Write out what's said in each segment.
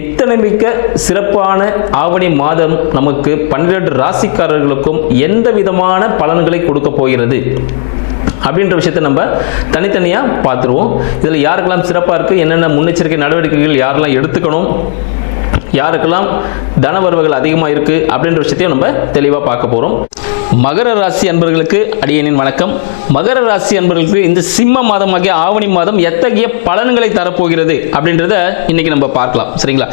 இத்தனை மிக்க சிறப்பான ஆவணி மாதம் நமக்கு பன்னிரண்டு ராசிக்காரர்களுக்கும் எந்த விதமான பலன்களை கொடுக்க போகிறது? அப்படின்ற விஷயத்தை நம்ம தனித்தனியாக பார்த்துருவோம். இதில் யாருக்கெல்லாம் சிறப்பாக இருக்குது என்னென்ன முன்னெச்சரிக்கை நடவடிக்கைகள் யாரெல்லாம் எடுத்துக்கணும்? யாருக்கெல்லாம் தன வரவுகள் அதிகமாக இருக்குது அப்படின்ற விஷயத்தையும் நம்ம தெளிவாக பார்க்க போகிறோம் மகர ராசி அன்பர்களுக்கு அடியனின் வணக்கம். மகர ராசி அன்பர்களுக்கு இந்த சிம்ம மாதமாகிய ஆவணி மாதம் எத்தகைய பலன்களை தரப்போகிறது அப்படின்றத இன்னைக்கு நம்ம பார்க்கலாம். சரிங்களா?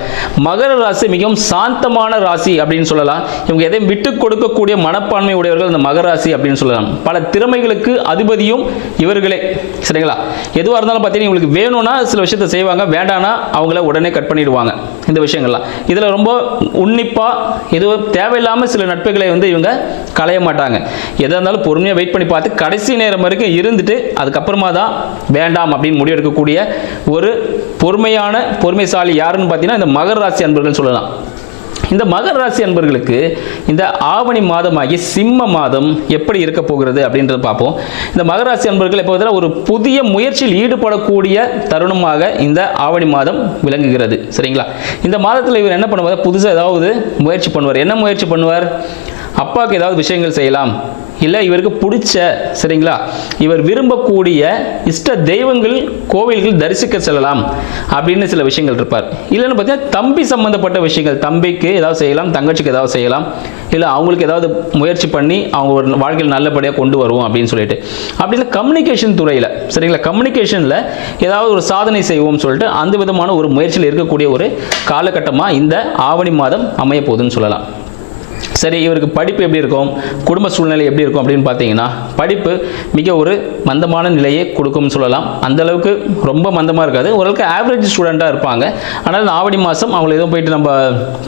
மகர ராசி மிகவும் சாந்தமான ராசி அப்படின்னு சொல்லலாம். இவங்க எதையும் விட்டு கொடுக்கக்கூடிய மனப்பான்மை உடையவர்கள் இந்த மகர ராசி அப்படின்னு சொல்லலாம். பல திறமைகளுக்கு அதிபதியும் இவர்களே. சரிங்களா? எதுவாக இருந்தாலும் பார்த்தீங்கன்னா இவங்களுக்கு வேணும்னா சில விஷயத்தை செய்வாங்க வேண்டாம்னா அவங்கள உடனே கட் பண்ணிடுவாங்க. இந்த விஷயங்கள்லாம். இதில் ரொம்ப உன்னிப்பாக எதுவும் தேவையில்லாமல் சில நட்புகளை வந்து இவங்க களைய மாட்டாங்க. எதாக இருந்தாலும் பொறுமையாக வெயிட் பண்ணி பார்த்து கடைசி நேரம் வரைக்கும் இருந்துட்டு அதுக்கப்புறமா தான் வேண்டாம் அப்படின்னு முடிவெடுக்கக்கூடிய ஒரு பொறுமையான பொறுமைசாலி யாருன்னு பார்த்தீங்கன்னா இந்த மகர ராசி அன்பர்கள் சொல்லலாம். இந்த மகர ராசி அன்பர்களுக்கு இந்த ஆவணி மாதமாகி சிம்ம மாதம் எப்படி இருக்க போகிறது அப்படின்றத பார்ப்போம். இந்த மகர ராசி அன்பர்கள் எப்போ ஒரு புதிய முயற்சியில் ஈடுபடக்கூடிய தருணமாக இந்த ஆவணி மாதம் விளங்குகிறது. சரிங்களா? இந்த மாதத்தில் இவர் என்ன பண்ணுவார்? புதுசாக ஏதாவது முயற்சி பண்ணுவார். என்ன முயற்சி பண்ணுவார்? அப்பாவுக்கு ஏதாவது விஷயங்கள் செய்யலாம். இல்லை இவருக்கு பிடிச்ச சரிங்களா? இவர் விரும்பக்கூடிய இஷ்ட தெய்வங்கள் கோவில்கள் தரிசிக்க செல்லலாம் அப்படின்னு சில விஷயங்கள் இருப்பார். இல்லைன்னு பார்த்தீங்கன்னா தம்பி சம்மந்தப்பட்ட விஷயங்கள் தம்பிக்கு ஏதாவது செய்யலாம் தங்கச்சிக்கு ஏதாவது செய்யலாம் இல்லை அவங்களுக்கு ஏதாவது முயற்சி பண்ணி அவங்க ஒரு வாழ்க்கையில் நல்லபடியாக கொண்டு வருவோம் அப்படின்னு சொல்லிட்டு. அப்படி இல்லை கம்யூனிகேஷன் துறையில் சரிங்களா? கம்யூனிகேஷனில் ஏதாவது ஒரு சாதனை செய்வோம்னு சொல்லிட்டு அந்த விதமான ஒரு முயற்சியில் இருக்கக்கூடிய ஒரு காலகட்டமாக இந்த ஆவணி மாதம் அமைய போகுதுன்னு சொல்லலாம். சரி இவருக்கு படிப்பு எப்படி இருக்கும்? குடும்ப சூழ்நிலை எப்படி இருக்கும் அப்படின்னு பார்த்தீங்கன்னா படிப்பு மிக ஒரு மந்தமான நிலையை கொடுக்கும்னு சொல்லலாம். அந்த அளவுக்கு ரொம்ப மந்தமாக இருக்காது. ஓரளவுக்கு ஆவரேஜ் ஸ்டூடெண்ட்டாக இருப்பாங்க. ஆனால் ஆவணி மாதம் அவங்களை எதுவும் போயிட்டு நம்ம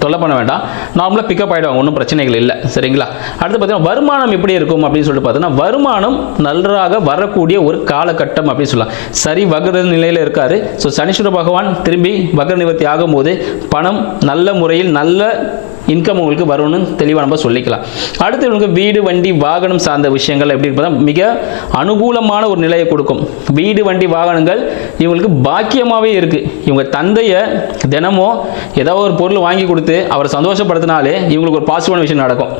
தொல்லை பண்ண வேண்டாம். நார்மலாக பிக்கப் ஆகிடுவாங்க ஒன்றும் பிரச்சனைகள் இல்லை. சரிங்களா? அடுத்து பார்த்தீங்கன்னா வருமானம் எப்படி இருக்கும் அப்படின்னு சொல்லிட்டு பார்த்தீங்கன்னா வருமானம் நன்றாக வரக்கூடிய ஒரு காலகட்டம் அப்படின்னு சொல்லலாம். சரி வகர நிலையில் இருக்காரு. ஸோ சனீஸ்வர பகவான் திரும்பி வகர நிவர்த்தி ஆகும்போது பணம் நல்ல முறையில் நல்ல இன்கம் உங்களுக்கு வரும்னு தெளிவாக நம்ம சொல்லிக்கலாம். அடுத்து இவங்களுக்கு வீடு வண்டி வாகனம் சார்ந்த விஷயங்கள் எப்படி இருப்பதா மிக அனுகூலமான ஒரு நிலையை கொடுக்கும். வீடு வண்டி வாகனங்கள் இவங்களுக்கு பாக்கியமாகவே இருக்குது இவங்க தந்தையை தினமும் ஏதோ ஒரு பொருள் வாங்கி கொடுத்து அவரை சந்தோஷப்படுத்தினாலே இவங்களுக்கு ஒரு பாசிட்டிவான விஷயம் நடக்கும்.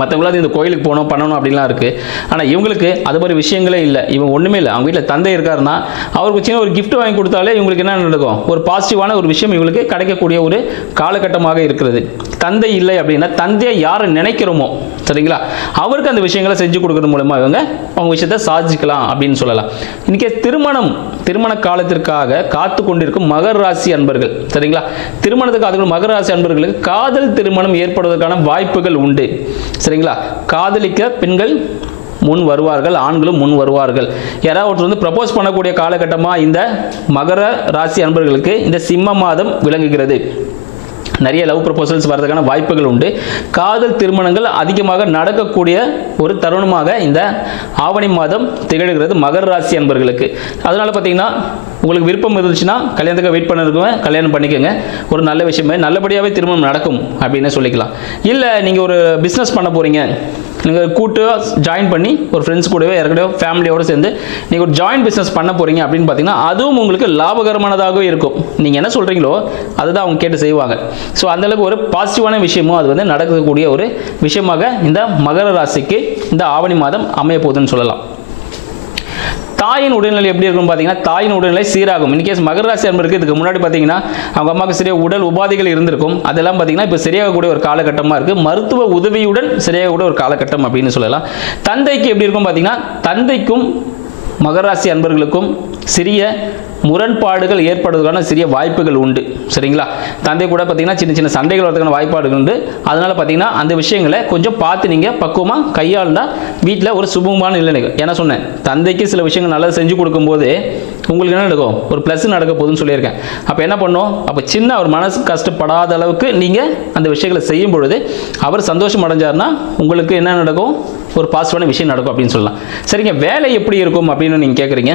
மற்றவங்களாவது இந்த கோயிலுக்கு போகணும் பண்ணணும் அப்படிலாம் இருக்குது ஆனால் இவங்களுக்கு அது மாதிரி விஷயங்களே இல்லை. இவங்க ஒன்றுமே இல்லை. அவங்க வீட்டில் தந்தை இருக்காருன்னா அவருக்கு சின்ன ஒரு கிஃப்ட் வாங்கி கொடுத்தாலே இவங்களுக்கு என்ன நடக்கும்? ஒரு பாசிட்டிவான ஒரு விஷயம் இவங்களுக்கு கிடைக்கக்கூடிய ஒரு காலகட்டமாக இருக்கிறது. தந்தை இல்லை அப்படின்னா தந்தையை யாரை நினைக்கிறோமோ சரிங்களா? அவருக்கு அந்த விஷயங்களை செஞ்சு கொடுக்கறது மூலமாக இவங்க அவங்க விஷயத்தை சாதிச்சுக்கலாம் அப்படின்னு சொல்லலாம். இன்னைக்கு திருமணம் திருமண காலத்திற்காக காத்து கொண்டிருக்கும் மகர் ராசி அன்பர்கள் சரிங்களா? திருமணத்துக்கு காத்து மகர ராசி அன்பர்களுக்கு காதல் திருமணம் ஏற்படுவதற்கான வாய்ப்புகள் உண்டு சரிங்களா? காதலிக்க பெண்கள் முன் வருவார்கள் ஆண்களும் முன் வருவார்கள். யாராவது ஒருத்தர் வந்து ப்ரப்போஸ் பண்ணக்கூடிய காலகட்டமாக இந்த மகர ராசி அன்பர்களுக்கு இந்த சிம்ம மாதம் விளங்குகிறது. நிறைய லவ் ப்ரப்போசல்ஸ் வரதுக்கான வாய்ப்புகள் உண்டு. காதல் திருமணங்கள் அதிகமாக நடக்கக்கூடிய ஒரு தருணமாக இந்த ஆவணி மாதம் திகழ்கிறது மகர ராசி அன்பர்களுக்கு. அதனால் பார்த்தீங்கன்னா உங்களுக்கு விருப்பம் இருந்துச்சுன்னா கல்யாணத்துக்கு வெயிட் பண்ணிருக்கவங்க கல்யாணம் பண்ணிக்கோங்க. ஒரு நல்ல விஷயமே நல்லபடியாகவே திருமணம் நடக்கும் அப்படின்னு சொல்லிக்கலாம். இல்லை நீங்கள் ஒரு பிஸ்னஸ் பண்ண போகிறீங்க நீங்கள் கூட்டு ஜாயின் பண்ணி ஒரு ஃப்ரெண்ட்ஸ் கூடவே ஏற்கனவே ஃபேமிலியோடு சேர்ந்து நீங்கள் ஒரு ஜாயின்ட் பிஸ்னஸ் பண்ண போகிறீங்க அப்படின்னு பார்த்தீங்கன்னா அதுவும் உங்களுக்கு லாபகரமானதாகவே இருக்கும். நீங்கள் என்ன சொல்கிறீங்களோ அதுதான் அவங்க கேட்டு செய்வாங்க. ஸோ அந்தளவுக்கு ஒரு பாசிட்டிவான விஷயமும் அது வந்து நடக்கக்கூடிய ஒரு விஷயமாக இந்த மகர ராசிக்கு இந்த ஆவணி மாதம் அமைய போகுதுன்னு சொல்லலாம். தாயின் உடல்நிலை எப்படி இருக்கும் பார்த்தீங்கன்னா தாயின் உடல்நிலை சீராகும். இன்கேஸ் மகர ராசி அன்பருக்கு இதுக்கு முன்னாடி பார்த்தீங்கன்னா அவங்க அம்மாவுக்கு சரியாக உடல் உபாதைகள் இருந்திருக்கும். அதெல்லாம் பார்த்தீங்கன்னா இப்போ சரியாகக்கூடிய ஒரு காலகட்டமாக இருக்குது மருத்துவ உதவியுடன் சரியாகக்கூடிய ஒரு காலகட்டம் அப்படின்னு சொல்லலாம். தந்தைக்கு எப்படி இருக்கும் பார்த்தீங்கன்னா தந்தைக்கும் மகராசி அன்பர்களுக்கும் சிறிய முரண்பாடுகள் ஏற்படுவதற்கான சிறிய வாய்ப்புகள் உண்டு. சரிங்களா? தந்தை கூட பார்த்தீங்கன்னா சின்ன சின்ன சண்டைகள் வரதுக்கான வாய்ப்பாடுகள் உண்டு. அதனால் பார்த்தீங்கன்னா அந்த விஷயங்களை கொஞ்சம் பார்த்து நீங்கள் பக்குவமாக கையாளுந்தால் வீட்டில் ஒரு சுபமான நிலை ஏன்னா சொன்னேன் தந்தைக்கு சில விஷயங்கள் நல்லா செஞ்சு கொடுக்கும்போது உங்களுக்கு என்ன நடக்கும்? ஒரு ப்ளஸ் நடக்க போகுதுன்னு சொல்லியிருக்கேன். அப்போ என்ன பண்ணோம்? அப்போ சின்ன அவர் மனசு கஷ்டப்படாத அளவுக்கு நீங்கள் அந்த விஷயங்களை செய்யும் பொழுது அவர் சந்தோஷம் அடைஞ்சார்னா உங்களுக்கு என்ன நடக்கும்? ஒரு பாசிட்டிவான விஷயம் நடக்கும் அப்படின்னு சொல்லலாம். சரிங்க வேலை எப்படி இருக்கும் அப்படின்னு நீங்கள் கேட்குறீங்க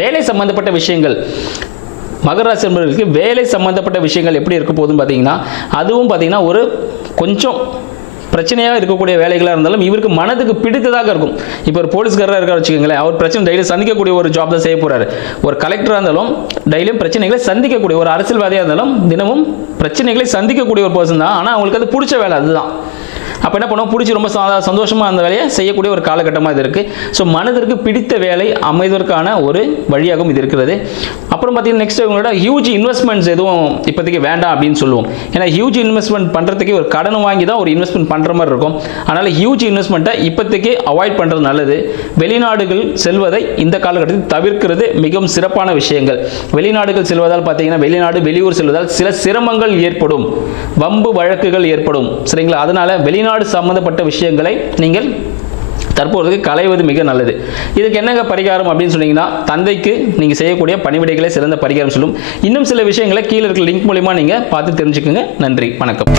வேலை சம்பந்தப்பட்ட விஷயங்கள். மகராசி என்பவர்களுக்கு வேலை சம்பந்தப்பட்ட விஷயங்கள் எப்படி இருக்க போகுதுன்னு பார்த்தீங்கன்னா அதுவும் பார்த்தீங்கன்னா ஒரு கொஞ்சம் பிரச்சனையாக இருக்கக்கூடிய வேலைகளாக இருந்தாலும் இவருக்கு மனதுக்கு பிடித்ததாக இருக்கும். இப்போ ஒரு போலீஸ்காரராக இருக்கார் வச்சுக்கோங்களேன் அவர் பிரச்சனை டெய்லி சந்திக்கக்கூடிய ஒரு ஜாப் தான் செய்ய போகிறாரு ஒரு கலெக்டராக இருந்தாலும் டெய்லியும் பிரச்சனைகளை சந்திக்கக்கூடிய ஒரு அரசியல்வாதியாக இருந்தாலும் தினமும் பிரச்சனைகளை சந்திக்கக்கூடிய ஒரு பர்சன் தான். ஆனால் அவங்களுக்கு அது பிடிச்ச வேலை அதுதான். அப்போ என்ன பண்ணுவோம்? பிடிச்சி ரொம்ப சந்தோஷமாக அந்த வேலையை செய்யக்கூடிய ஒரு காலகட்டமாக இது இருக்குது ஸோ மனதிற்கு பிடித்த வேலை அமைவதற்கான ஒரு வழியாகவும் இது இருக்கிறது. அப்புறம் பார்த்தீங்கன்னா நெக்ஸ்ட் உங்களோட ஹியூஜ் இன்வெஸ்ட்மெண்ட்ஸ் எதுவும் இப்போதைக்கு வேண்டாம் அப்படின்னு சொல்லுவோம். ஏன்னா ஹியூஜ் இன்வெஸ்ட்மெண்ட் பண்ணுறதுக்கு ஒரு கடன் வாங்கி தான் ஒரு இன்வெஸ்ட்மெண்ட் பண்ணுற மாதிரி இருக்கும். அதனால் ஹியூஜ் இன்வெஸ்ட்மெண்ட்டை இப்போதைக்கு அவாய்ட் பண்ணுறது நல்லது. வெளிநாடுகள் செல்வதை இந்த காலகட்டத்தில் தவிர்க்கிறது மிகவும் சிறப்பான விஷயங்கள். வெளிநாடுகள் செல்வதால் பார்த்தீங்கன்னா வெளிநாடு வெளியூர் செல்வதால் சில சிரமங்கள் ஏற்படும். வம்பு வழக்குகள் ஏற்படும். சரிங்களா? அதனால் வெளிநாடு சம்பந்தப்பட்ட விஷயங்களை நீங்கள் தற்போதைக்கு களைவது மிக நல்லது. இதுக்கு என்னங்க பரிகாரம் அப்படின்னு சொன்னீங்கன்னா தந்தைக்கு நீங்கள் செய்யக்கூடிய பணிவிடைகளே சிறந்த பரிகாரம் சொல்லும். இன்னும் சில விஷயங்களை கீழே இருக்கிற லிங்க் மூலிமா நீங்கள் பார்த்து தெரிஞ்சுக்கோங்க. நன்றி வணக்கம்.